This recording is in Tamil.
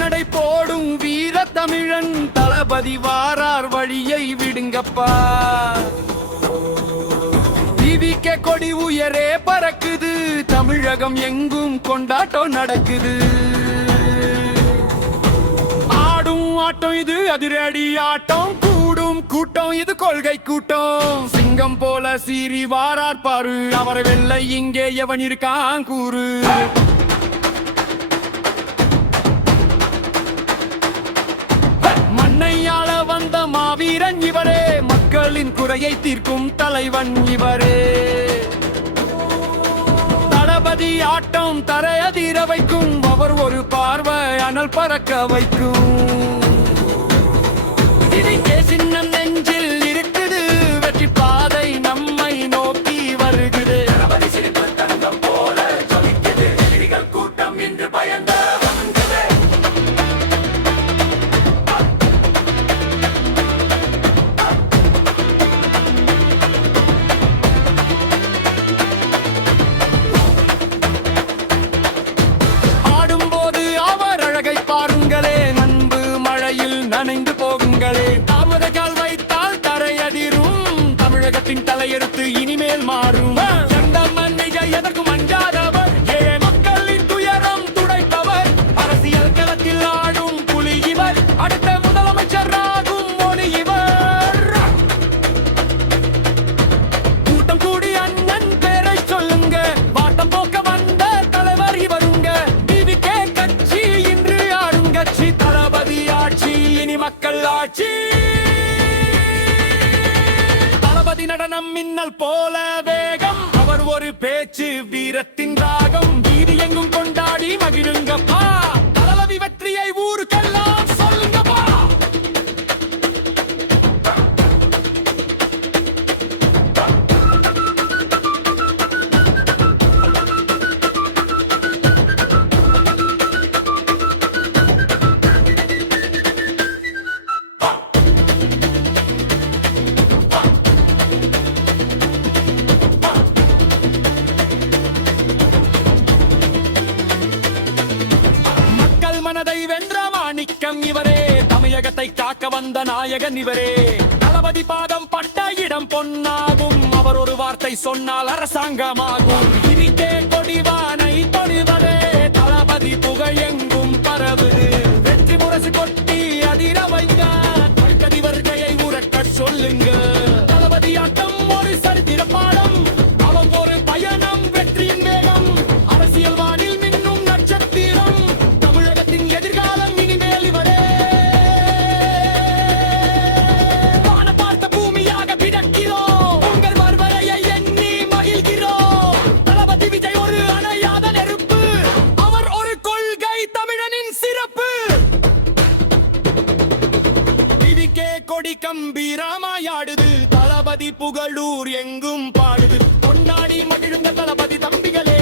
நடை போடும் வீர தமிழன் தளபதி வாரார் வழியை விடுங்கப்பா. டிவிகே கொடி உயரே பறக்குது, தமிழகம் எங்கும் கொண்டாட்டம் நடக்குது. ஆடும் ஆட்டம் இது அதிரடி ஆட்டம், கூடும் கூட்டம் இது கொள்கை கூட்டம். சிங்கம் போல சீறி வாரார் பாரு, அவர் வெள்ளை இங்கே எவன் இருக்கான் கூறு. மண்ணையாள வந்த மாவீரன் இவரே, மக்களின் குறையை தீர்க்கும் தலைவன் இவரே. தளபதி ஆட்டம் தரையதிர வைக்கும், அவர் ஒரு பார்வை அனல் பறக்க வைக்கும். சின்னம் நெஞ்சில் இருக்குது, வெற்றி பாதை நம்மை நோக்கி வருகிறது. தங்கம் போல ஜொலிக்குது, எதிரிகள் கூட்டம் என்று பயந்த ஆடும்போது அவர் அழகை பாருங்களே, அன்பு மழையில் நனைந்து போகுங்களே. கால் வைத்தால் தரையதிரும், தமிழகத்தின் தலையெடுத்து இனிமேல் மாறும். எதற்கும் அஞ்சாதவர், ஏழை மக்களின் துயரம் துடைப்பவர். அரசியல் களத்தில் ஆடும் புலி இவர், அடுத்த முதலமைச்சர் ஆகும் மொழி இவர். கூட்டம் கூடி அண்ணன் பேரை சொல்லுங்க, வாட்டம் போக்க வந்த தலைவர் இவருங்க. டிவிகே கட்சி இன்று ஆளுங்கட்சி, தளபதி ஆட்சி இனி மக்கள் ஆட்சி. நடனம் மின்னல் போல வேகம், அவர் ஒரு பேச்சு வீரத்தின் ராகம். வீதி எங்கும் கொண்டாடி மகிழுங்கப்பா, தளபதி வெற்றியை ஊருக்கெல்லாம் சொல்லுங்கப்பா. மனதை வென்ற மாணிக்கம் இவரே, தமிழகத்தை காக்க வந்த நாயகன் இவரே. தளபதி பாதம் பட்ட இடம் பொன்னாகும், அவர் ஒரு வார்த்தை சொன்னால் அரசாங்கமாகும். டிவிகே கொடிவானை தொடுவதே, தளபதி புகழ் எங்கும் பரவுது. வெற்றி முரசு கொட்டி அதிர வைங்க, கதி வருகையை உறக்க சொல்லுங்க. தளபதி ஆட்டம் ஒரு சரித்திர பாடம், அவன் ஒரு பயணம் வெற்றியின் வேகம். அரசியல் வானில் மின்னும் நட்சத்திரம், எதிர்காலம் இனிமேல் இவரே. வான பார்த்த பூமியாக பிடக்கிறோம், உங்கள் வருவரையை எண்ணி மகிழ்கிறோம். தளபதி விஜய் ஒரு அணையாத நெருப்பு, அவர் ஒரு கொள்கை தமிழனின் சிறப்பு. டிவிகே கொடி கம்பீரமாயாடுது, தளபதி புகழூர் எங்கும் பாடுது. கொண்டாடி மகிழுங்க தளபதி தம்பிகளே.